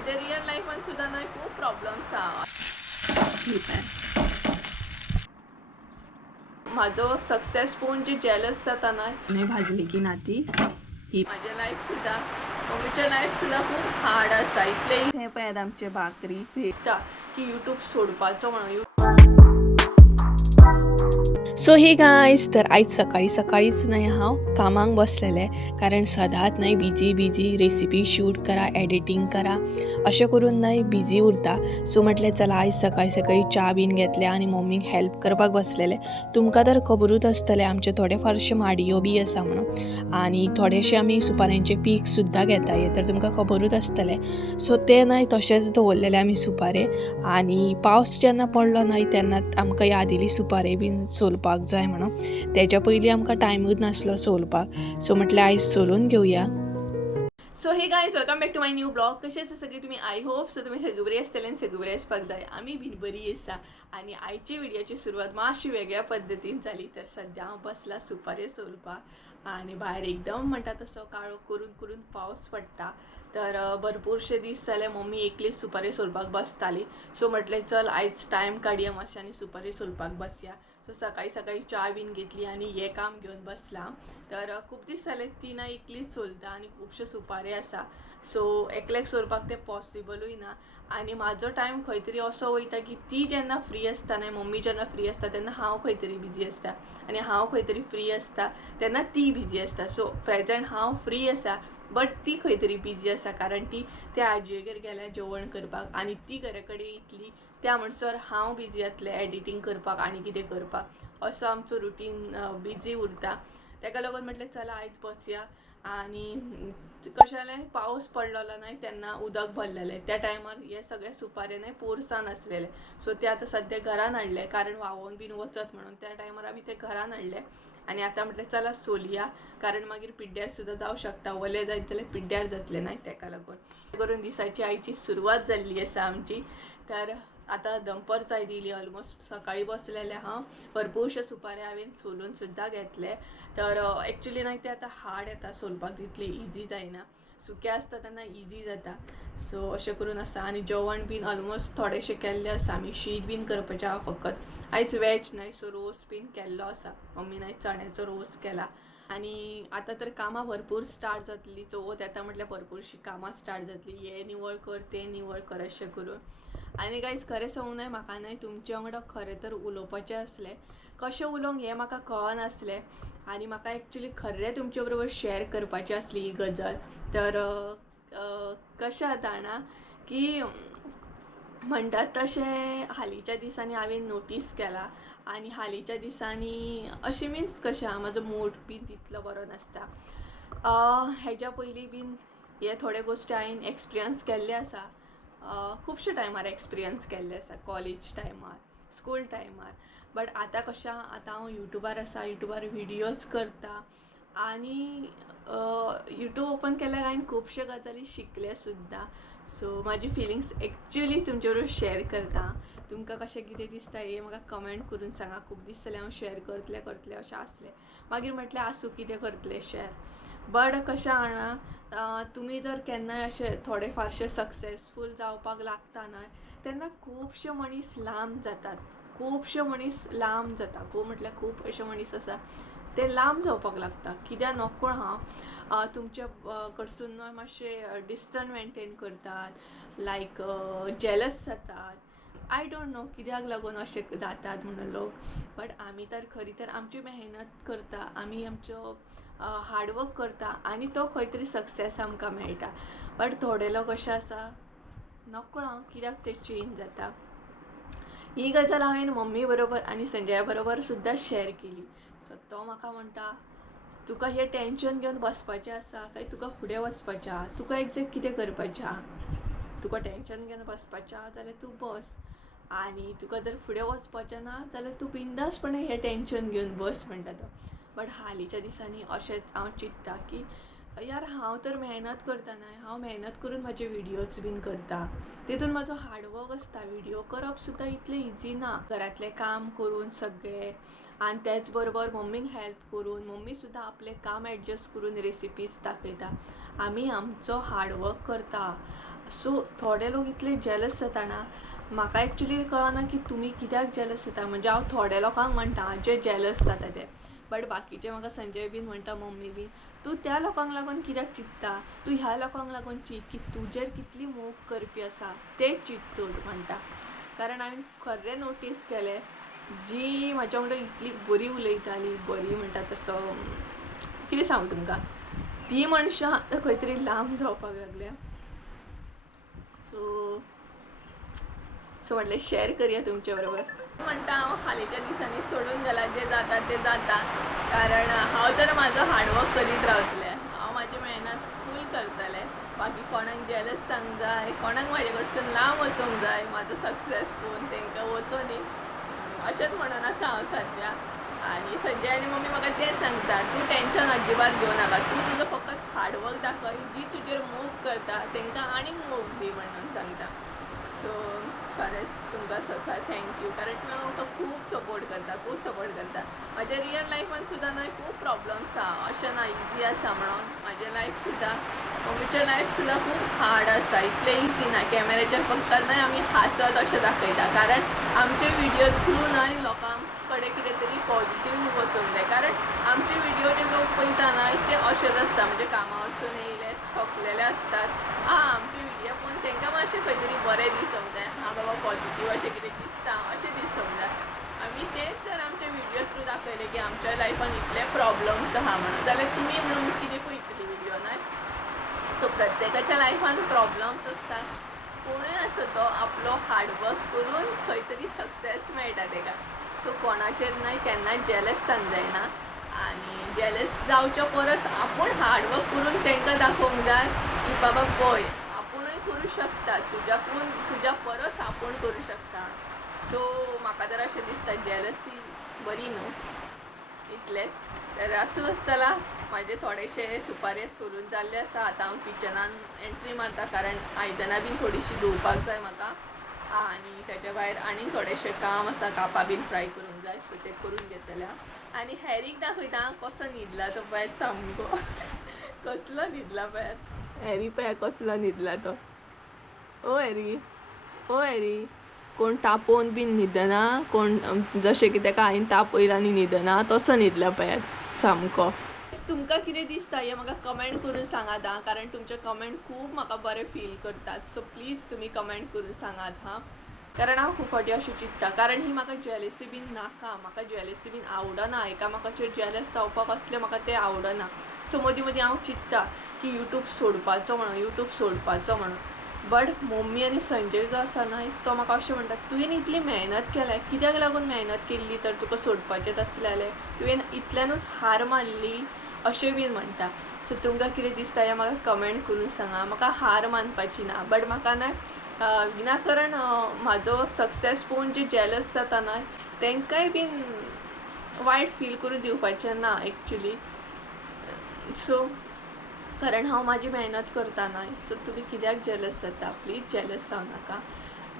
माझ्या रियल लाईफान सुद्धा नाही खूप प्रॉब्लेम्स आहा. माझो सक्सेस पळोवन जी जेलस जाता नाही भाजली की नाती ही माझ्या लाईफ सुद्धा मम्मीच्या लाईफ सुद्धा खूप हार्ड आसा. इतले हे पळयात आमचे भाकरी भेटता की यूट्यूब सोडपाचो म्हणून. सो हे गायज, तर आयज सकाळीच नाही हांव कामाक बसलेले, कारण सदांच नाही बिजी रेसिपी शूट करा, एडिटींग करा, अशें करून नाही बिजी उरता. सो म्हटलें चला आयज सकाळी च्या बीन घेतले आनी मम्मीक हेल्प करपाक बसलेले. तुमकां तर खबरूच आसतलें आमचे थोडे फारशे माडयो बी आसा म्हणून, आनी थोडेशे आमी सुपाऱ्यांचे पीक सुद्दां घेता, हे तर तुमकां खबरूच आसतलें. सो ते नाही तशेंच दवरलेले आमी सुपारे, आनी पावस जेन्ना पडलो नाही तेन्ना आमकां याद येयली सुपारे बीन सोलपाक जाय म्हणून. तेच्या पयलीं आमकां टायमूच नासलो सोलपाक, सो म्हटलें आयज सोलून घेवया. So hey guys, welcome back to my new blog. कशें आसा सगळीं तुमी? आय होप सो तुमी सगळीं बरी आसतली आनी सगळीं बरी आसपाक जाय. आमी बीन बरी आसा. आनी आयची व्हिडिओची सुरवात मातशी वेगळ्या पद्दतीन जाली. तर सद्या हांव बसला सुपाऱ्यो सोलपाक, आनी भायर एकदम म्हणटा तसो काळो करून पावस पडटा. तर भरपूरशे दीस जाले मम्मी एकलीच सुपाऱ्यो सोलपाक बसताली. सो म्हटलें चल आयज टायम काडया मातशें आनी सुपाऱ्यो सोलपाक बसया. सो सकाळी च्या बीन घेतली आनी हें काम घेवन बसलां. तर खूब दीस जाले ती ना एकलीच सोलता आनी खुबशे सुपारे आसा. सो एकल्याक सोलपाक तें पॉसिबलूय ना. आनी म्हाजो टायम खंय तरी असो वयता की ती जेन्ना फ्री आसता न्हय, मम्मी जेन्ना फ्री आसता तेन्ना हांव खंय तरी बिजी आसता, आनी हांव खंय तरी फ्री आसता तेन्ना ती बिजी आसता. सो प्रेजेंट हांव फ्री आसा, बट ती खंय तरी बिजी आसा, कारण ती त्या आजयेगेर गेल्या जेवण करपाक, आनी ती घरा कडेन येतली त्या म्हणसर हांव बिजी जातलें एडिटींग करपाक आनी कितें करपाक. असो आमचो रुटीन बिजी उरता. तेका लागून म्हटलें चला आयज बसया. आनी कशें जालें, पावस पडलेलो न्हय तेन्ना उदक भरलेलें. त्या टायमार हे सगळे सुपारे न्हय पोरसान आसलेले. सो ते आतां सद्या घरान हाडले, कारण व्हांवोन बीन वचत म्हणून. त्या टायमार आमी ते घरान हाडले आनी आतां म्हटलें चला सोलया, कारण मागीर पिड्ड्यार सुद्दां जावं शकता. वलें जायत जाल्यार पिड्ड्यार जातलें न्हय, तेका लागून करून दिसाची आयची सुरवात जाल्ली आसा आमची. तर आतां दनपार जाय दिली, ऑलमोस्ट सकाळी बसलेले हांव. भरपूरशे सुपारे हांवें सोलून सुद्दां घेतले. तर एक्चुली न्हय ते आतां हार्ड येता सोलपाक, तितले इजी जायना. सुके आसता तेन्ना इजी जाता. सो अशें करून आसा. आनी जेवण बीन ऑलमोस्ट थोडेशें केल्लें आसा. आमी शीत बीन करपाचें आहा फकत. आयज वेज न्हय, सो रोस बीन केल्लो आसा. मम्मी न्हय चण्याचो रोस केला. आनी आतां तर कामां भरपूर स्टार्ट जातली. चवथ येता म्हटल्यार भरपूरशीं कामां स्टार्ट जातली. हें निवळ कर, तें निवळ कर, अशें करून. आनी गायज खरें सांगूं न्हय, म्हाका न्हय तुमचे वांगडा खरें तर उलोवपाचें आसलें. कशें उलोवंक हें म्हाका कळनासलें, आनी म्हाका एक्चुली खरें तुमचे बरोबर शेअर करपाची आसली ही गजाल. तर कशें जाता जाणा की म्हणटात तशें हालींच्या दिसांनी हांवें नोटीस केला, आनी हालींच्या दिसांनी अशें मिन्स कशें आहा, म्हाजो मूड बीन तितलो बरो नासता. हेज्या पयलीं बीन हे थोडे गोश्टी हांवें एक्सपिरियन्स केल्ले आसा. खुबशे टायमार एक्सपिरियन्स केल्ले आसा, कॉलेज टायमार, स्कूल टायमार. बट आतां कशें आहा, आतां हांव युट्यूबार आसा, युट्यूबार व्हिडियोज करता. आनी युट्यूब ओपन केल्यार हांवें खुबशे गजाली शिकले सुद्दां. सो म्हाजी फिलिंग्स एक्चुली तुमचे बरोबर शेअर करता. तुमकां कशें कितें दिसता हें म्हाका कमेंट करून सांगा. खूब दीस जाले हांव शेअर करतलें अशें आसलें. मागीर म्हटलें आसूं कितें करतलें शेअर. बट कशें जाणा, तुमी जर केन्नाय अशें थोडे फारशे सक्सेसफूल जावपाक लागता न्हय, तेन्ना खुबशे मनीस लांब जातात. खुबशे मनीस लांब जाता. खूब म्हटल्यार खूब अशे मनीस आसा ते लांब जावपाक लागता. कित्याक नकळो हांव तुमचे कडसून न्हय मातशें डिस्टन्स मेंटेन करतात, लायक जेलस जातात. आय डोंट नो कित्याक लागून अशें जातात म्हणून लोक. बट आमी तर खरी तर आमची मेहनत करता, आमी आमचो हार्डवर्क करता, आनी तो खंय तरी सक्सेस आमकां मेळटा. बट थोडे लोक अशे आसा, नकळो कित्याक ते चेंज जाता. ही गजाल हांवें मम्मी बरोबर आनी संजया बरोबर सुद्दां शेअर केली. सो तो म्हाका म्हणटा, तुका हें टेन्शन घेवन बसपाचें आसा काय तुका फुडें वचपाचें आहा? तुका एक्झॅक्ट कितें करपाचें आहा? तुका टेन्शन घेवन बसपाचें आहा जाल्यार तूं बस, आनी तुका जर फुडें वचपाचें ना जाल्यार तूं बिंदासपणे हें टेन्शन घेवन बस म्हणटा तो. बट हालींच्या दिसांनी अशेंच हांव चिंत्ता की यार हांव तर मेहनत करता न्हय, हांव मेहनत करून म्हाजे व्हिडियोज बीन करता, तितून म्हाजो हार्डवर्क आसता. व्हिडियो करप सुद्दां इतलें इजी ना. घरातलें काम करून सगळें, आनी तेच बरोबर मम्मीक हेल्प करून, मम्मी सुद्दां आपलें काम एडजस्ट करून रेसिपीज दाखयता. आमी आमचो हार्डवर्क करता. सो थोडे लोक इतले जेलस जाता ना, म्हाका एक्चुली कळना की तुमी कित्याक जेलस जाता. म्हणजे हांव थोड्या लोकांक म्हणटा जे जेलस जाता ते, बट बाकीचे म्हाका संजय बीन म्हणटा, मम्मी बीन, तूं त्या लोकांक लागून कित्याक चिंतता, तूं ह्या लोकांक लागून चिंत की तुजेर कितली मोग करपी आसा ते चिंत चड म्हणटा. कारण हांवें खरें नोटीस केलें, जी म्हाज्या वांगडा इतली बरी उलयताली, बरी म्हणटा तसो कितें सांगू तुमकां, ती मनशां आतां खंय तरी लांब जावपाक लागल्या. सो म्हटलें शेअर करूया तुमच्या बरोबर. म्हणटा हांव हालींच्या दिसांनी सोडून गेला, जे जाता ते जाता, कारण हांव तर म्हाजो हार्डवर्क करीत रावतलें, हांव म्हाजी मेहनत फूल करतलें. बाकी कोणाक जेलस सांग जाय, कोणाक म्हाजे कडसून लांब वचूंक जाय म्हाजो सक्सेस पळोवन तेंकां वचो न्ही, अशेंच म्हणून आसा हांव सद्या. आनी संजय आनी मम्मी म्हाका तेंच सांगता, तूं टेंशन अजिबात घेवं नाका, तूं तुजो फकत हार्डवर्क दाखय, जी तुजेर मोग करता तेंकां आनीक मोग दी म्हणून सांगता. सो खरेंच तुमकां सखा थँक्यू, कारण तुमी म्हाका खूब सपोर्ट करता. म्हाज्या रियल लायफान सुद्दां न्हय खूब प्रॉब्लम्स आसा, अशें ना इजी आसा म्हणून. म्हाजें लायफ सुद्दां, मम्मीचें लायफ सुद्दां खूब हार्ड आसा, इतलें इजी ना. कॅमेऱ्याचेर फक्त न्हय आमी हांसत अशें दाखयता, कारण आमचे विडियो थ्रू न्हय लोकांक कडेन कितें तरी पॉजिटीव वचूंक जाय. कारण आमचे विडियो जे लोक पळयता न्हय ते अशेंच आसता, म्हणजे कामा वचून येयले थकलेले आसतात, आमचे विडियो पळोवन तेंकां मातशें खंय तरी बरें दिसूंक जाय, बाबा पॉजिटीव अशें कितें दिसता अशें दिसूंक जाय. आमी तेच जर आमचे विडियो थ्रू दाखयले की आमच्या लायफान इतले प्रॉब्लम्स आहा म्हणून, जाल्यार तुमी म्हणून कितें पळयतली विडियो न्हय. सो प्रत्येकाच्या लायफान प्रॉब्लम्स आसतात, कोणूय आसो तो आपलो हार्डवर्क करून खंय तरी सक्सेस मेळटा तेका. सो कोणाचेर न्हय केन्नाच जेलस जावंक जायना, आनी जेलस जावच्या परस आपूण हार्डवर्क करून तेंकां दाखोवंक जाय की बाबा पळय आपुणूय करूं शकता, तुज्या परस आपूण करूं शकता. सो म्हाका तर अशें दिसता जेलसी बरी न्हू, इतलेंच. तर आसूं चला, म्हाजे थोडेशे सुपारे सोलून जाल्ले आसा. आतां हांव किचनान एंट्री मारता, कारण आयदनां बीन थोडीशीं धुवपाक जाय म्हाका, आनी तेच्या भायर आनीक थोडेशें काम आसा, कापां बीन फ्राय करूंक जाय, सो तें करून घेतलें हांव. आनी हॅरीक दाखयता कसो न्हिदला तो पळय सामको कसलो न्हिदला पळय हॅरी, पळय कसलो न्हिदला तो. ओ हॅरी, कोण तापोवन बीन न्हिदना, कोण जशें की तेका हांवें तापयला आनी न्हिदना तसो न्हिदला पळयात सामको. तुमकां कितें दिसता हें म्हाका कमेंट करून सांगात हां, कारण तुमचे कमेंट खूब म्हाका बरें फील करतात. सो प्लीज तुमी कमेंट करून सांगात हां, कारण हांव खूब फावटी अशें चिंतता, कारण ही म्हाका जेलसी बीन नाका, म्हाका जेलसी बीन आवडना, एकामेकाचेर जेलस जावपाक असलें म्हाका तें आवडना. सो मदीं मदीं हांव चिंतता की यूट्यूब सोडपाचो म्हणून, बट मम्मी आनी संजय जो आसा न्हय तो म्हाका अशें म्हणटा, तुवें इतली मेहनत केल्या, कित्याक लागून मेहनत केल्ली तर तुका सोडपाचेंच आसलेलें, तुवें इतल्यानूच हार मानली अशें बीन म्हणटा. सो तुमकां कितें दिसता हें म्हाका कमेंट करून सांगा. म्हाका हार मानपाची ना, बट म्हाका न्हय विनाकारण म्हाजो सक्सेस पळोवन जे जेलस जाता न्हय तेंकांय बीन वायट फील करून दिवपाचें ना एक्चुली. सो कारण हांव म्हाजी मेहनत करता न्हय, सो तुमी कित्याक जेलस जाता, प्लीज जेलस जावं नाका.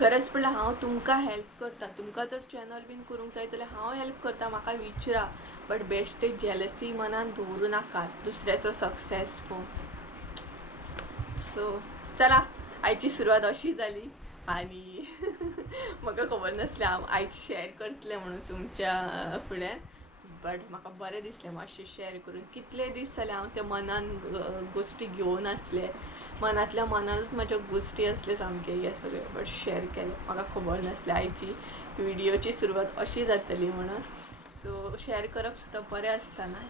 गरज पडल्यार हांव तुमकां हेल्प करता, तुमकां जर चॅनल बीन करूंक जाय जाल्यार हांव हेल्प करता, म्हाका विचारा, बट बेश्टे जेलसी मनान दवरूं नाका दुसऱ्याचो सक्सेस पळोवन. सो चला, आयची सुरवात अशी जाली, आनी म्हाका खबर नासलें हांव आयज शेअर करतलें म्हणून तुमच्या फुड्यान, बट म्हाका बरें दिसलें मातशें शेअर करून. कितले दीस जाले हांव त्या मनान गोश्टी घेवन आसले, मनांतल्या मनानूच म्हाज्या गोश्टी असले सामके हे सगळे, बट शेअर केले. म्हाका खबर नासलें आयची विडियोची सुरवात अशी जातली म्हणून. सो शेअर करप सुद्दां बरें आसता न्हय.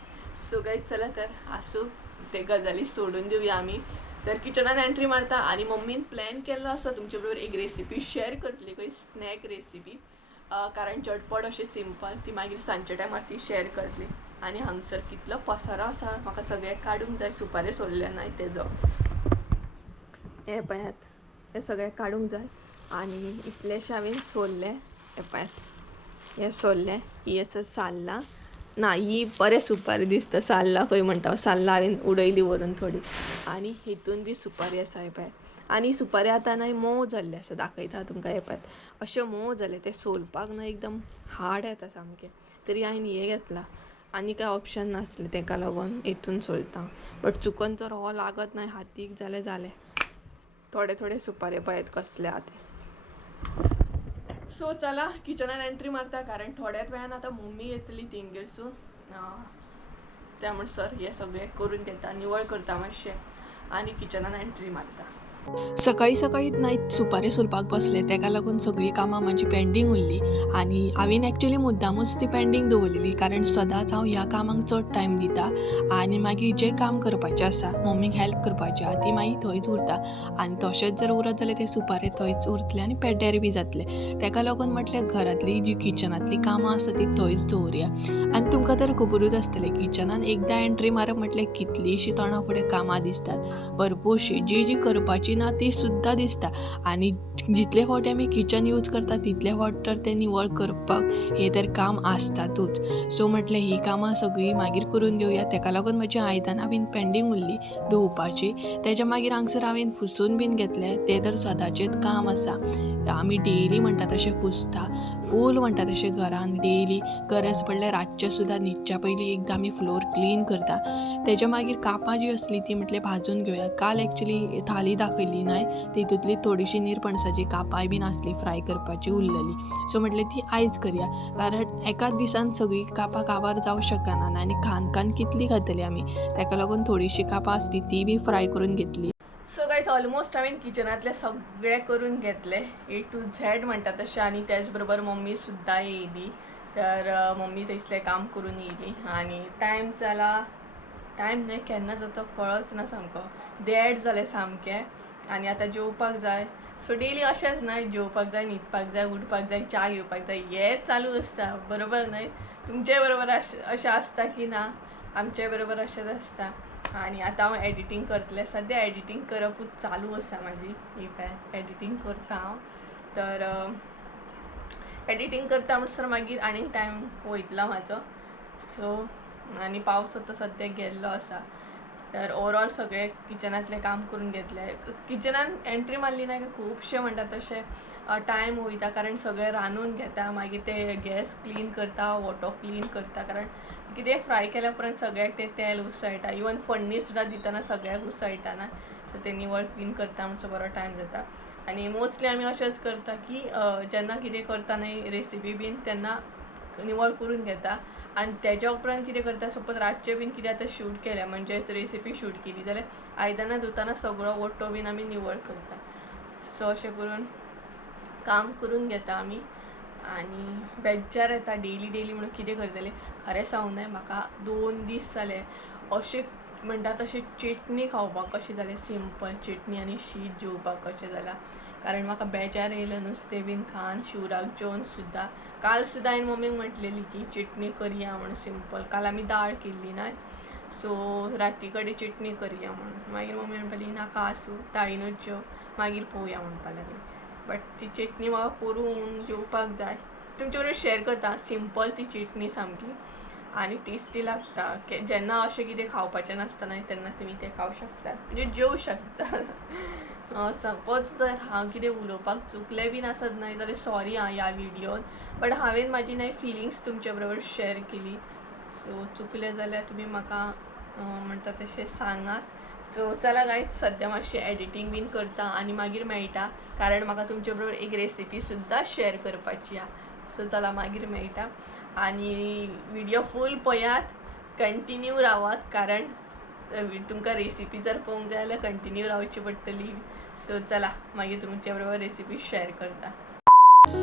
सो गायज चला तर आसूं ते गजाली सोडून दिवया आमी. तर किचनान एंट्री मारता, आनी मम्मीन प्लॅन केल्लो आसा तुमचे बरोबर एक रेसिपी शेअर करतली, खंय स्नॅक रेसिपी, कारण झटपट अशें सिंपल, ती मागीर सांजच्या टायमार ती शेअर करतली. आनी हांगसर कितलो पसारो आसा, म्हाका सगळें काडूंक जाय, सुपारे सोल्ले न्हय तेजो, हे पळयात हे सगळें काडूंक जाय. आनी इतलेशें हांवें सोल्लें, हे पळयात हे सोल्लें, ही आसा साल्लां, ना ही बरें सुपारी दिसता, साल्ला खंय म्हणटा, साल्ला हांवें उडयली व्हरून थोडी, आनी हितून बी सुपारी आसा, हे पळयात. आनी सुपारी आतां न्हय मोव जाल्ले आसा, दाखयता तुमकां, हे पळयात अशें मोव जाले, ते सोलपाक न्हय एकदम हार्ड येता सामकें. तरी हांवें हे घेतला, आनी कांय ऑप्शन नासलें तेका लागून हितून सोलता, बट चुकून जर हो लागत न्हय हातीक जाल्यार जालें. थोडे थोडे सुपारे पळयत कसले आहा ते. सो चला किचनान एंट्री मारता, कारण थोड्याच वेळान आतां मम्मी येतली थिंगेरसून. त्या म्हणसर हे सगळे करून घेता, निवळ करता मातशें आनी किचनान एंट्री मारता. सकाळी सकाळीच नायत सुपारे सोलपाक बसले, तेका लागून सगळीं कामां म्हाजी पेंडींग उरली आनी हांवें एक्चुअली मुद्दामूच ती पेंडींग दवरलेली, कारण सदांच हांव ह्या कामाक चड टायम दिता आनी मागीर जें काम करपाचें आसा मम्मीक हेल्प करपाचें आहा ती मागीर थंयच उरता आनी तशेंच जर उरत जाल्यार ते सुपारे थंयच उरतले आनी पेड्ड्यार बी जातले. तेका लागून म्हटलें घरांतली जी किचनांतली कामां आसा ती थंयच दवरया. आनी तुमकां तर खबरूच आसतलें किचनान एकदां एंट्री मारप म्हटल्यार कितलींशीं तोंडा फुडें कामां दिसतात, भरपूरशीं जी करपाची ना ती सुद्दां दिसता आनी जितले फावटी आमी किचन यूज करता तितले फावट तर तें निवळ करपाक हें तर काम आसतातूच. सो म्हटलें ही कामां सगळीं मागीर करून घेवया. तेका लागून म्हजी आयदनां बीन पेंडींग उरली धुवपाची. तेच्या मागीर हांगसर हांवें फुसून बीन घेतलें, तें तर सदांचेंच काम आसा. आमी डेली म्हणटा तशें फुसता, फूल म्हणटा तशें घरान डेली गरज पडल्यार रातचें सुद्दां न्हिदच्या पयलीं एकदां आमी फ्लोर क्लीन करता. तेच्या मागीर कापां जी असली ती म्हटलें भाजून घेवया. काल एक्चुअली थाली दाखयली न्हय, तितूंतली थोडीशी निरपणसाची कापाय बीन आसली फ्राय करपाची उरलेली. सो म्हटलें ती आयज करया, कारण एकाच दिसान सगळीं कापां काबार जावं शकना आनी खान कितली खातली आमी. तेका लागून थोडीशी कापां आसली ती बी फ्राय करून घेतली. सो गायज ऑलमोस्ट हांवें किचनांतलें सगळें करून घेतलें A to Z म्हणटा तशें. आनी त्याच बरोबर मम्मी सुद्दां येयली, तर मम्मी थंयसलें काम करून येयली आनी टायम जाला, टायम न्हय केन्ना जाता कळच ना सामको. देड जालें सामकें आनी आतां जेवपाक जाय. सो डेली अशेंच न्हय, जेवपाक जाय, न्हिदपाक जाय, उठपाक जाय, च्या घेवपाक जाय, हेंच चालू आसता, बरोबर न्हय? तुमचे बरोबर अशें आसता की ना? आमचे बरोबर अशेंच आसता. आनी आतां हांव एडिटींग करतलें. सद्या एडिटींग करपूच चालू आसा म्हाजी. ही पळय एडिटींग करता हांव, तर एडिटींग करता म्हणसर मागीर आनीक टायम वयतलो म्हाजो. सो आनी पावस आतां सद्याक गेल्लो आसा, तर ओवरऑल सगळें किचनांतलें काम करून घेतलें. किचनान एंट्री मारली ना की खुबशें म्हणटा तशें टायम वयता, कारण सगळें रांदून घेता, मागीर ते गॅस क्लीन करता, ओटो क्लीन करता, कारण कितें फ्राय केल्या उपरांत सगळ्याक तें तेल उसळटा. इवन फोडणी सुद्दां दितना सगळ्याक उसळटा ना, सो तें निवळ क्लीन करता म्हणसर बरो टायम जाता. आनी मोस्टली आमी अशेंच करता की जेन्ना कितें करता न्हय रेसिपी बीन तेन्ना निवळ करून घेता आनी तेच्या उपरांत कितें करता, सपोज रातचें बीन कितें आतां शूट केलें म्हणजेच रेसिपी शूट केली जाल्यार आयदनां धुताना सगळो ओटो बीन आमी निवळ करता. सो अशें करून काम करून घेता आमी आनी बेजार येता डेली म्हणून कितें करतलें. खरें सांगूं न्हय, म्हाका 2 दीस जाले अशें म्हणटा तशें चटणी खावपाक कशें जालें, सिंपल चटणी आनी शीत जेवपाक कशें जालां, कारण म्हाका बेजार येयलें नुस्तें बीन खावन, शिवराक जेवन सुद्दां. काल सुद्दां हांवें मम्मीक म्हटलेली की चटणी करया म्हणून सिंपल. काल आमी दाळ केल्ली न्हय, सो राती कडेन चटणी करया म्हणून. मागीर मम्मी म्हणपाली नाका आसूं, दाळीनूच जेव, मागीर पळोवया म्हणपा लागली. बट ती चटणी म्हाका करून जेवपाक जाय. तुमचे बरोबर शेअर करता. सिंपल ती चटणी सामकी आनी टेस्टी लागता. जेन्ना अशें कितें खावपाचें नासता न्हय तेन्ना तुमी तें खावं शकतात, म्हणजे जेवं शकतात. सपोज जर हांव कितें उलोवपाक चुकलें बीन आसत न्हय जाल्यार सॉरी हां ह्या विडियोन, बट हांवें म्हाजी न्हय फिलिंग्स तुमचे बरोबर शेअर केली. सो चुकलें जाल्यार तुमी म्हाका म्हणटा तशें सांगात. सो चला गायज, सद्या मातशें एडिटींग बीन करता आनी मागीर मेळटा, कारण म्हाका तुमचे बरोबर एक रेसिपी सुद्दां शेअर करपाची आहा. सो चला मागीर मेळटा आनी विडियो फूल पळयात, कंटिन्यू रावात, कारण तुमकां रेसिपी जर पळोवंक जाय जाल्यार कंटिन्यू रावची पडटली. सो चला मागीर तुमचे बरोबर रेसिपी शेअर करता.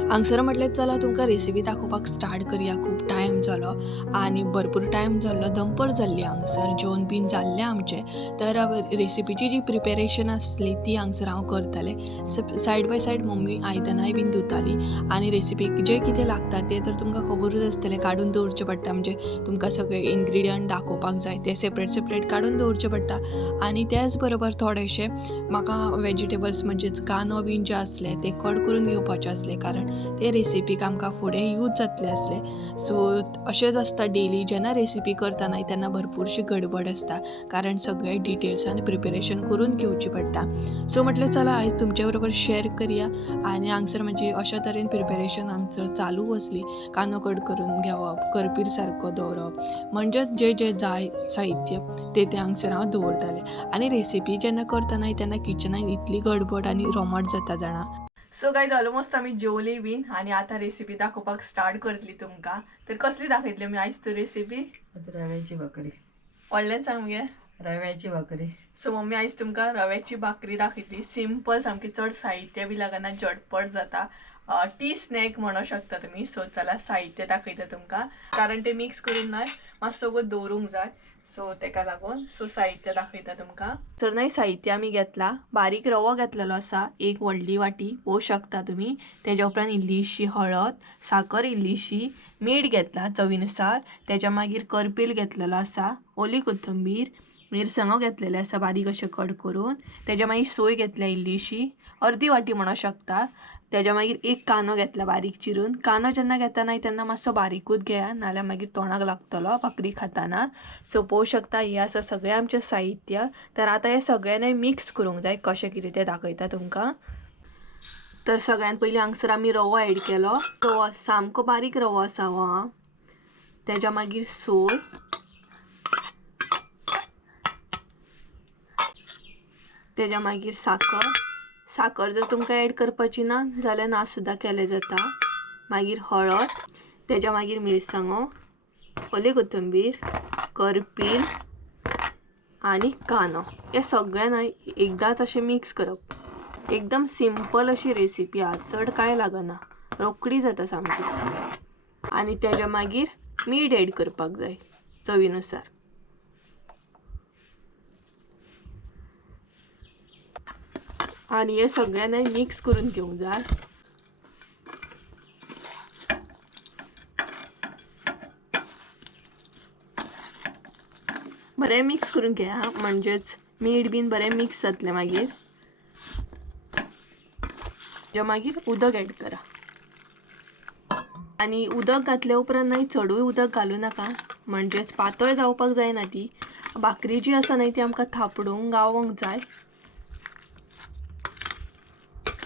हांगसर म्हटलें चला तुमकां रेसिपी दाखोवपाक स्टार्ट करया. खूब टायम जालो आनी भरपूर टायम जाल्लो, दनपार जाल्ली हांगसर, जेवण बीन जाल्लें आमचें. तर रेसिपीची जी प्रिपेरेशन आसली ती हांगसर हांव करतालें. सायड बाय सायड मम्मी आयदनांय बीन धुताली आनी रेसिपीक जें कितें लागता तें तर तुमकां खबरूच आसतलें, काडून दवरचें पडटा. म्हणजे तुमकां सगळे इन्ग्रिडियंट दाखोवपाक जाय ते सेपरेट काडून दवरचें पडटा. आनी त्याच बरोबर थोडेशें म्हाका वेजिटेबल्स म्हणजेच कांदो बीन जे आसले ते कट करून घेवपाचे आसले, कारण ते रेसिपीक आमकां फुडें यूज जातले असले. सो अशेंच आसता डेली जेन्ना रेसिपी करतना तेन्ना भरपूरशी गडबड आसता कारण सगळे डिटेल्सान प्रिपेरेशन करून घेवची पडटा. सो म्हटलें चला आयज तुमचे बरोबर शेअर करुया आनी हांगसर म्हणजे अशा तरेन प्रिपेरेशन हांगसर चालू आसली. कांदो कट करून घेवप, करपीर सारको दवरप, म्हणजे जे जाय साहित्य ते हांगसर हांव दवरतालें. आनी रेसिपी जेन्ना करतना तेन्ना किचनान इतली गडबड आनी रोमट जाता जाणा. सो गायज ऑलमोस्ट आमी जेवली बीन आनी आतां रेसिपी दाखोवपाक स्टार्ट करतली तुमकां. तर कसली दाखयतली आमी आयज तू रेसिपी? रव्याची भाकरी. व्हडल्यान सांग मगे. रव्याची भाकरी. सो मम्मी आयज तुमकां रव्याची भाकरी दाखयतली. सिंपल सामकी, चड साहित्य बी लागना, झटपट जाता. टी स्नॅक म्हणू शकता तुम्ही. सो चला साहित्य दाखयता तुमकां कारण ते मिक्स करून न्हय मातसो सगळं दवरूंक जाय. सो तेका लागून साहित्य दाखयता तुमकां. तर न्हय साहित्य आमी घेतला. बारीक रवो घेतलेलो आसा 1 व्हडली वाटी, पळोवंक शकता तुमी. तेज्या उपरांत इल्लीशी हळद, साखर इल्लीशी, मीठ घेतला चवीनुसार. तेज्या मागीर करपील घेतलेलो आसा, ओली कोथंबीर, मिरसांगो घेतलेले आसा बारीक अशे कट करून. तेज्या मागीर सोय घेतल्या इल्लीशी, अर्दी वाटी म्हणू शकता. तेज्या मागीर 1 कांदो घेतला बारीक चिरून. कांदो जेन्ना घेतना तेन्ना मातसो बारीकूच घेया, नाल्यार मागीर तोंडाक लागतलो भाकरी खाताना. सो पळोवंक शकता हे आसा सगळें आमचें साहित्य. तर आतां हे सगळ्यांनी मिक्स करूंक जाय. कशें कितें तें दाखयता तुमकां. तर सगळ्यान पयलीं हांगसर आमी रवो ऍड केलो. रवो सामको बारीक रवो आसा हो हां. तेज्या मागीर सोय, तेज्या मागीर साखर जर तुमकां ऍड करपाची ना जाल्यार ना सुद्दां केलें जाता. मागीर हळद, तेज्या मागीर मिरसांगो, ओली कोथंबीर, करपील आनी कांदो. हे सगळें न्हय एकदांच अशें मिक्स करप. एकदम सिंपल अशी रेसिपी आहा, चड कांय लागना, रोखडी जाता सामकी. आनी तेज्या मागीर मीठ ऍड करपाक जाय चवीनुसार. आनी हे सगळें न्हय मिक्स करून घेवंक जाय. बरें मिक्स करून घेया, म्हणजेच मीठ बीन बरें मिक्स जातलें. मागीर तेज्या मागीर उदक ऍड करा. आनी उदक घातल्या उपरांत न्हय चडूय उदक घालूं नाका, म्हणजेच पातळ जावपाक जायना ती. भाकरी जी आसा न्हय ती आमकां थापडूंक गावोंक जाय.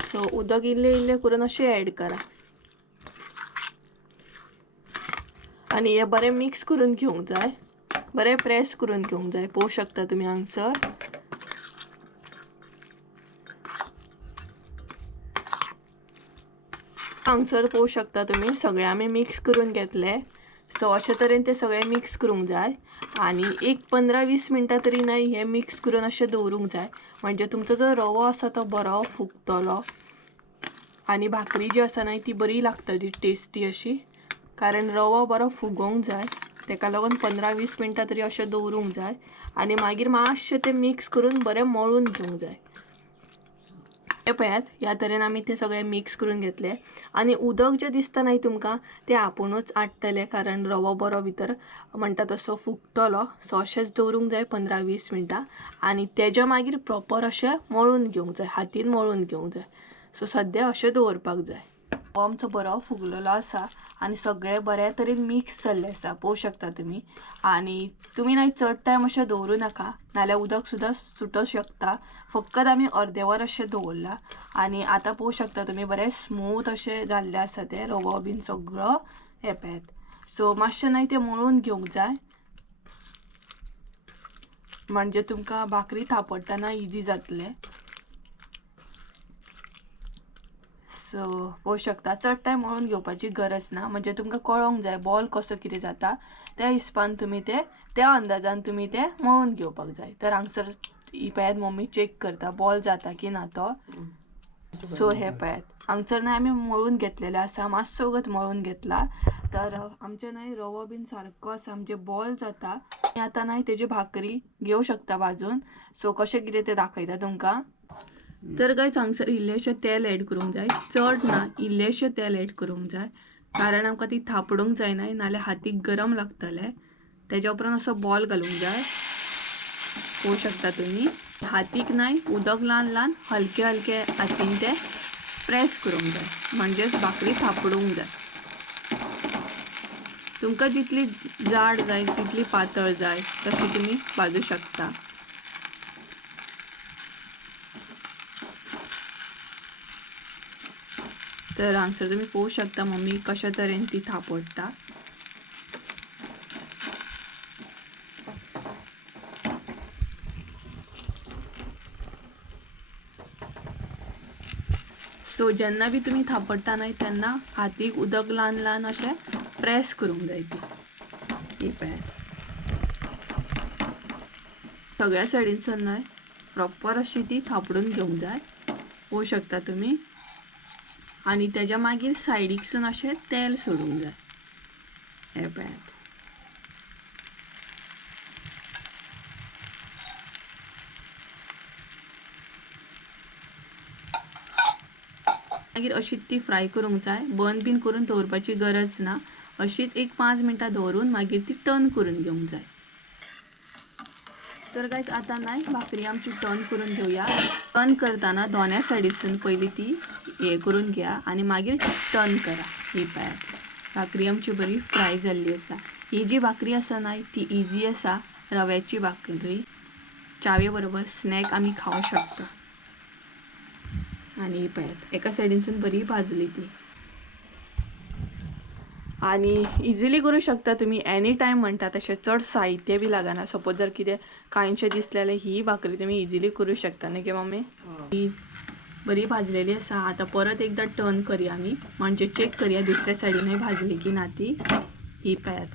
सो उदक इल्लें करून अशें ऍड करा आनी हे बरें मिक्स करून घेवंक जाय. बरें प्रेस करून घेवंक जाय. पळोवंक शकता तुमी हांगसर. पळोवंक शकता तुमी सगळें आमी मिक्स करून घेतले. सो अशे तरेन ते सगळें मिक्स करूंक जाय आनी एक 15-20 मिनटां तरी न्हय हे मिक्स करून अशें दवरूंक जाय. म्हणजे तुमचो जो रवो आसा तो बरो फुगतलो आनी भाकरी जी आसा न्हय ती बरी लागतली टेस्टी अशी. कारण रवो बरो फुगोवंक जाय तेका लागून 15-20 मिनटां तरी अशें दवरूंक जाय. आनी मागीर मातशें तें मिक्स करून बरें मळून घेवंक जाय. हे पळयात ह्या तरेन आमी ते सगळें मिक्स करून घेतले. आनी उदक जें दिसता न्हय तुमकां तें आपुणूच आटतलें कारण रवो बरो भितर म्हणटा तसो फुगतलो. सो अशेंच दवरूंक जाय 15-20 मिनटां आनी तेज्या मागीर प्रॉपर अशें मळून घेवंक जाय, हातीन मळून घेवंक जाय. सो सद्या अशें दवरपाक जाय. रवो आमचो बरो फुगलेलो आसा आनी सगळें बऱ्या तरेन मिक्स जाल्लें आसा, पळोवंक शकता तुमी. आनी तुमी न्हय चड टायम अशें दवरूं नाका, नाल्यार उदक सुद्दां सुटोंक शकता. फकत आमी अर्दे वर अशें दवरला आनी आतां पळोवंक शकता तुमी बरें स्मूथ अशें जाल्लें आसा तें रवो बीन सगळो. हे पळयात. सो मातशें न्हय तें मळून घेवंक जाय म्हणजे तुमकां भाकरी थापडटना इजी जातलें. सो पळोवंक शकता चड टायम मळून घेवपाची गरज ना, म्हणजे तुमकां कळोंक जाय बॉल कसो कितें जाता त्या हिसपान तुमी ते त्या अंदाजान तुमी ते मळून घेवपाक जाय. तर हांगसर ही पळयात मम्मी चेक करता बॉल जाता की ना तो. सो हे पळयात हांगसर न्हय आमी मळून घेतलेले आसा, मातसो वगत मळून घेतला. तर आमचे न्हय रवो बीन सारको आसा, आमचे बॉल जाता. आतां न्हय तेजी भाकरी घेवंक शकता भाजून. सो कशें कितें तें दाखयता तुमकां. तर गायज हांगसर इल्लेशें तेल ऍड करूंक जाय, चड ना इल्लेशें तेल ऍड करूंक जाय कारण आमकां ती थापडूंक जायना नाल्यार हातीक गरम लागतलें. तेज्या उपरांत असो बॉल घालूंक जाय. पळोवंक शकता तुमी हातीक न्हय उदक ल्हान ल्हान हलके हलके हातीन ते प्रेस करूंक जाय, म्हणजेच भाकरी थापडूंक जाय. तुमकां जितली जाड जाय तितली पातळ जाय तशी तुम्ही भाजू शकता. तर हांगसर तुम्ही पळोवंक शकता मम्मी कशा तरेन ती थापडटा. सो जेन्ना बी तुम्ही थापडटा न्हय तेन्ना हातीक उदक ल्हान ल्हान अशें प्रेस करूंक जाय ती पळयात. सगळ्या सायडीनसून न्हय प्रॉपर अशी ती थापडून घेवंक जाय, पळोवंक शकता तुम्ही. आणि तेज्या मागीर सायडीकसून अशें तेल सोडूंक जाय. हे पळयात. मागीर अशीच ती फ्राय करूंक जाय, बंद बीन करून दवरपाची गरज ना. अशीच एक 5 मिनटां दवरून मागीर ती टर्न करून घेवंक जाय. तर गायज आता नाही भाकरी आमची टर्न करून घेऊया. टर्न करताना दोन्ही सायडीसून पहिली ती हे करून घ्या आणि मागीर टर्न करा. ही पळयात भाकरी आमची बरी फ्राय जाल्ली आसा. ही जी भाकरी आसा न्हय ती इजी आसा, रव्याची भाकरी. च्यावे बरोबर स्नॅक आमी खावं शकता. आणि पळयात एका सायडीनसून बरी भाजली ती. आणि इजिली करू शकता तुम्ही एनी टायम म्हणटा तशें चड साहित्य बी लागना. सपोज जर कितें कांयशें दिसलें जाल्यार ही भाकरी तुम्ही इजिली करू शकता न्ही गे मम्मी. ही बरी भाजलेली आसा. आता परत एकदा टर्न करूया आमी, म्हणजे चेक करूया दुसऱ्या सायडीनय भाजली की ना ती. ही पळयात.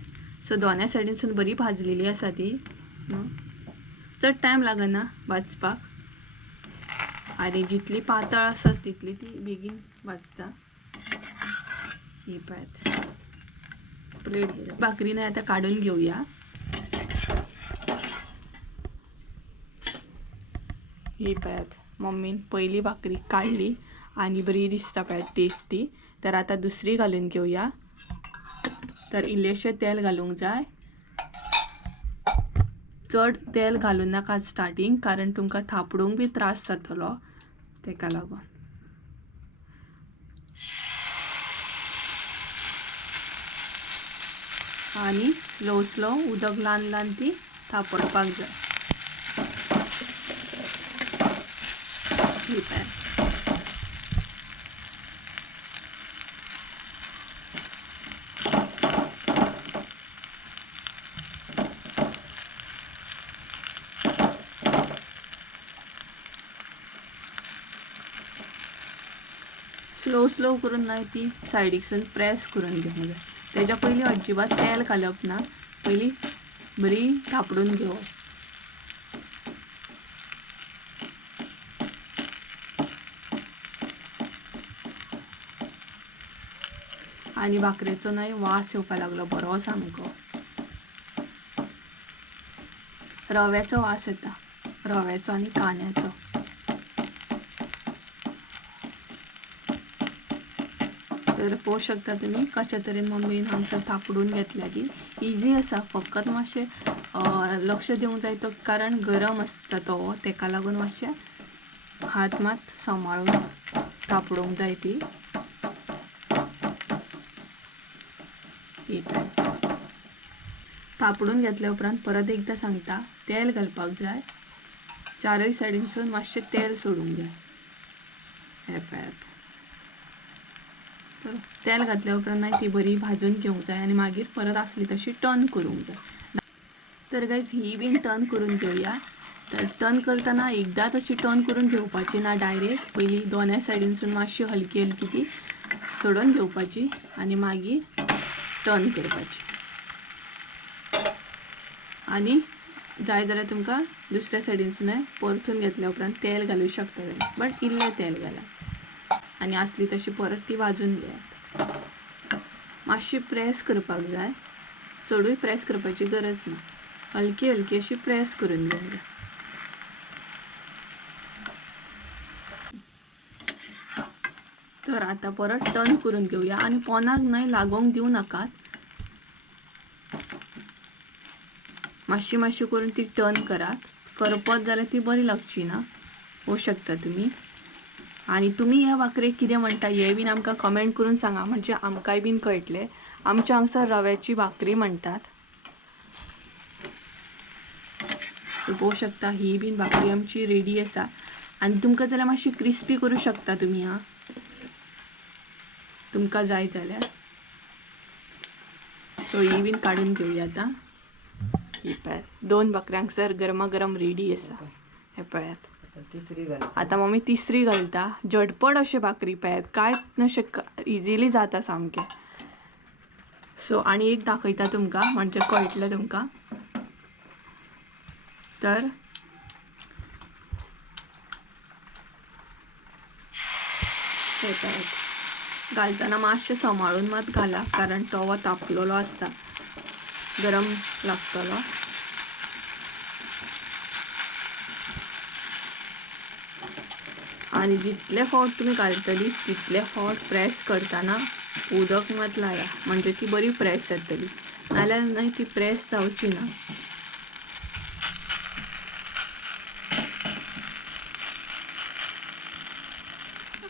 सो दोन्ही सायडीनसून बरी भाजलेली आसा ती. चड टायम लागना भाजपाक. आणि जितली पातळ आसा तितली ती बेगीन भाजता. ही पळयात प्लेट भाकरी नाही आता काढून घेऊया. ही पळयात मम्मीन पहिली भाकरी काढली आणि बरी दिसता पळयात टेस्टी. तर आता दुसरी घालून घेऊया. तर इल्लेशें तेल घालूंक जाय. चड तेल घालूं नाका स्टार्टींग, कारण तुमकां थापडूंक बी त्रास जातलो तेका लागून. आणि स्लो स्लो उदक ल्हान ल्हान ती थापडपाक जाय. ही पळयात. स्लो स्लो करून नाही ती सायडीकसून प्रेस करून घेवंक जाय. तेज्या पयलीं अजिबात तेल घालप ना, पयलीं बरी थापडून घेवप. आणि भाकरेचो न्हय वास येवपाक लागलो बरो सामको. रव्याचो वास येता, रव्याचो आणि कांद्याचो. तर पळोवंक शकता तुम्ही कशा तरेन मम्मीन हांगसर थापडून घेतल्या ती. इजी आसा, फकत मातशें लक्ष दिवंक जाय तो, कारण गरम आसता तो तेका लागून मातशें हात मात सांबाळून थापडूंक जाय ती. थापडून घेतल्या उपरांत परत एकदा सांगता तेल घालपाक जाय. चारय सायडीनसून मातशें तेल सोडूंक जाय. हे पळयात. तर तेल घातल्या उपरांत नाही ती बरी भाजून घेवंक जाय आणि मागीर परत आसली तशी टर्न करूंक जाय. तर गायज ही बीन टर्न करून घेवया. तर टर्न करताना एकदाच अशी टर्न करून घेवपाची ना डायरेक्ट. पयली दोन्ही सायडीनसून मातशी हलकी हलकी ती सोडून घेवपाची आणि मागीर टर्न करपाची. आणि जाय जाल्यार तुमकां दुसऱ्या सायडीनसून परतून घेतल्या उपरांत तेल घालूंक शकता, बट इल्लें तेल घाला. आणि आसली तशी परत ती भाजून घेयात. मातशी प्रेस करपाक जाय, चडूय प्रेस करपाची गरज ना. हलकी हलकी अशी प्रेस करून घेवंक जाय. तर आता परत टर्न करून घेऊया आणि पोनाक न्हय लागोंक दिवं नाकात. मातशी मातशी करून ती टर्न करात. करपत जाल्यार ती बरी लागची ना. होऊ शकता तुम्ही. आणि तुम्ही ह्या भाकरेक कितें म्हणटा हे बीन आमकां कमेंट करून सांगा, म्हणजे आमकांय बीन कळटलें. आमच्या हांगसर रव्याची भाकरी म्हणटात. सो पळोवंक शकता ही बीन भाकरी आमची रेडी आसा. आणि तुमकां जाल्यार मातशी क्रिस्पी करूं शकता तुमी. तुमकां जाय जाल्यार सो ही बीन काडून घेवया आतां. ही पळयात 2 भाकरी हांगसर गरमागरम रेडी आसा. हे पळयात. आता तिसरी घाल. आता मम्मी तिसरी घालता. झटपट अशे भाकरी पळयात, कांय नशें इजिली जाता सामकें. सो आणि एक दाखयता तुमकां, म्हणजे कळटलें तुमकां. तर हे पळयात, घालतना मातशें सांबाळून मात घाला, कारण तवो तापलेलो आसता, गरम लागतलो. आणि जितले फावट तुम्ही घालतली तितले फावट प्रेस करतना उदक मात लाया, म्हणजे ती बरी प्रेस जातली. नाल्यार नाही ती प्रेस जावची ना.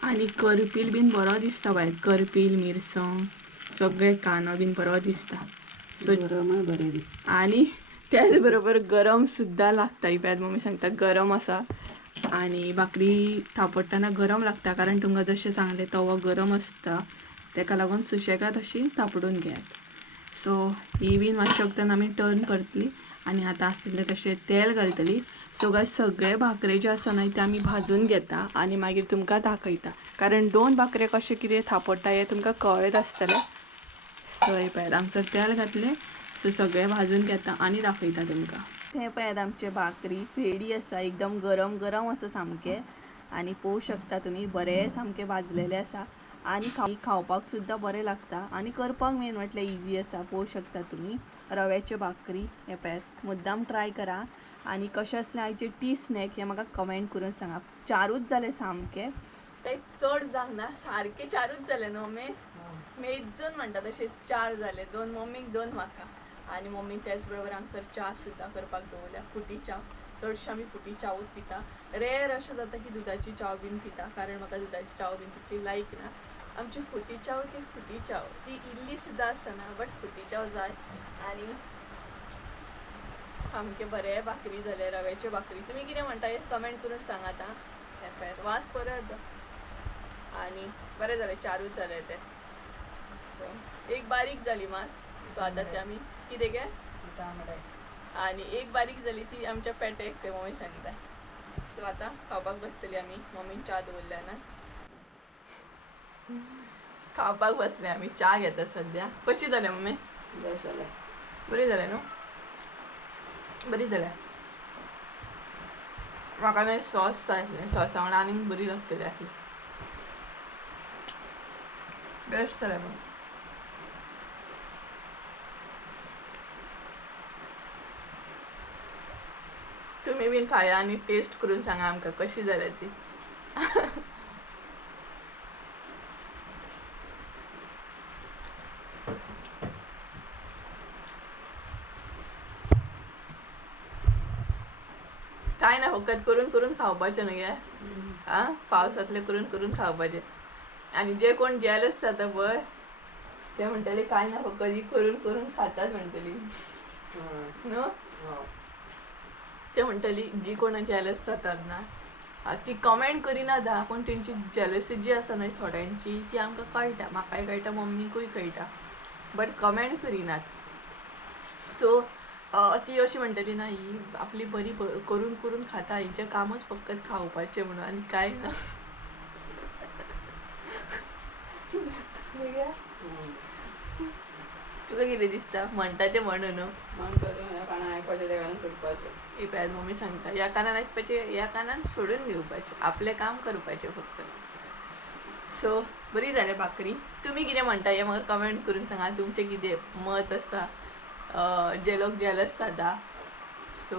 आणि करपील बीन बरो दिसता भायर. करपील, मिरसांग, सगळे कांदो बीन बरो दिसता. गरमय बरें दिसता. आणि त्याच बरोबर गरम सुद्धा लागता. ही पळयात मम्मी सांगता गरम आसा. आणि भाकरी थापटतना गरम लागता, कारण तुमकां जशें सांगलें तवो गरम आसता, तेका लागून सुशेगाद अशी थापडून घेयात. सो ही बीन मातशें वगतान आमी टर्न करतली. आणि आता आसले तशें तेल घालतली. सो गायज सगळे भाकरे जे आसा न्हय ते आमी भाजून घेता आणि मागीर तुमकां दाखयता, कारण 2 भाकरे कशें कितें थापडटा हें तुमकां कळत आसतलें. सो हे पळयात हांगसर तेल घातलें. सो सगळे भाजून घेता आणि दाखयता तुमकां. हे पळयात आमचे भाकरी रेडी आसा, एकदम गरम गरम आसा सामके. आणि पळोवंक शकता तुमी बरे सामके भाजलेले आसा. आणि खावपाक सुद्धा बरें लागता. आणि करपाक मेन म्हटल्यार इजी आसा. पळोवंक शकता तुमी रव्याचे भाकरी. हे पळयात, मुद्दाम ट्राय करा. आणि कशें असलें आयचे टी स्नॅक हे म्हाका कमेंट करून सांगा. 4च जाले सामके, ते चड जावंक ना, सारके 4च जाले न्हू मम्मी. मेजून म्हणटा तशें 4 जाले. 2 मम्मीक 2 म्हाका. आणि मम्मी त्याच बरोबर हांगसर च्या सुद्धा करपाक दवरल्या, फुटी च्या. चडशे आमी फुटी चावूच पिता. रेअर अशें जाता की दुधाची चाव बीन पिता, कारण म्हाका दुधाची चाव बीन तितली लायक ना. आमची फुटी चाव ती फुटी चाव, ती इल्ली सुद्धा आसना, बट फुटी चाव जाय. आणि सामके बरे भाकरी जाले, रव्याचे भाकरी. तुमी कितें म्हणटा हे कमेंट करून सांगात. हे पळयात वास बरो येता. आणि बरें जालें, 4च जाले ते. सो एक बारीक जाली मात. सो आतां ते आमी कितें गे आणि एक बारीक जाली ती आमच्या पेटेक, ते मम्मी सांगता. सो आतां खावपाक बसतली आमी. मम्मीन च्या दवरल्या ना, खावपाक बसले आमी. च्या घेता सद्या. कशी जाल्या मम्मी? बरी जाल्या न्हू? बरी जाल्या. म्हाका मागीर सॉस जाय आसलें, सॉसा वांगडा आनीक बरी लागतली आसली. बेस्ट जाल्या मग. तुम्ही बीन खाया आणि टेस्ट करून सांगा आमकां कशी जाल्या ती. काय ना, फकत करून करून खावपाचें न्हू गे. पावसातले करून करून खावपाचें. आणि जे कोण जेलस जाता पळय ते म्हणटले काय ना, फकत ही करून करून खातात म्हणटली न्हू. ते म्हणटली जी कोण जेलस जातात ना ती कमेंट करिनात, पण तेंची जेलसी जी आसा न्हय थोड्यांची ती आमकां कळटा. म्हाकाय कळटा, मम्मीकूय कळटा, बट कमेंट करिनात. सो ती अशी म्हणटली ना, ही आपली बरी करून करून खाता, हिचें कामच फकत खावपाचें म्हणून, आनी काय ना. तुका कितें दिसता? म्हणटा तें म्हणून ही पळयात मम्मी सांगता, ह्या कानान आयकपाचें, ह्या कानान सोडून दिवपाचें, आपलें काम करपाचें फक्त. सो बरी जाल्या भाकरी. तुमी कितें म्हणटा हें म्हाका कमेंट करून सांगा. तुमचें कितें मत आसा? जे लोक जेलस जाता सो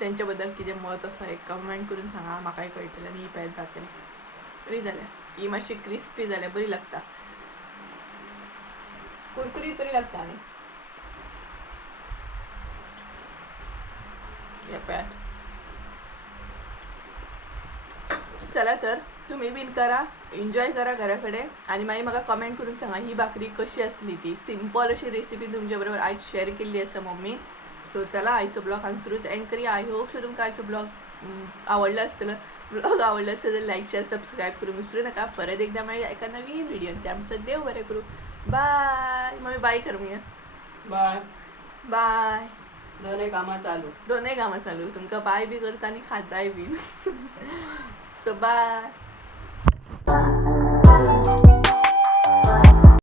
तेंच्या बद्दल कितें मत आसा हें कमेंट करून सांगा, म्हाकाय कळटलें. आनी ही पळयात भाकरी बरी जाल्या. ही मातशी क्रिस्पी जाल्या, बरी लागता, कुरकुरीत बरी लागता. आनी हे पळयात. चला तर तुम्ही बीन करा, एन्जॉय करा घराकडे आणि मागीर म्हाका कमेंट करून सांगा ही भाकरी कशी असली ती. सिंपल अशी रेसिपी तुमच्या बरोबर आयज शेअर केल्ली आसा मम्मीन. सो चला आयचो ब्लॉग हांगसरूच एंड करूया. आय होप सो तुमकां आयचो ब्लॉग आवडला आसतलो. ब्लॉग आवडला असेल तर लाईक शेअर सबस्क्राईब करून विसरू नका. परत एकदा मेळूया एका नवीन व्हिडिओ. त्यामुळे देव बरें करू. बाय. मम्मी बाय कर मग. बाय. बाय. दोन्ही कामां चालू. दोनही कामां चालू तुमकां बाय बी करता आणि खाताय बी. So bye.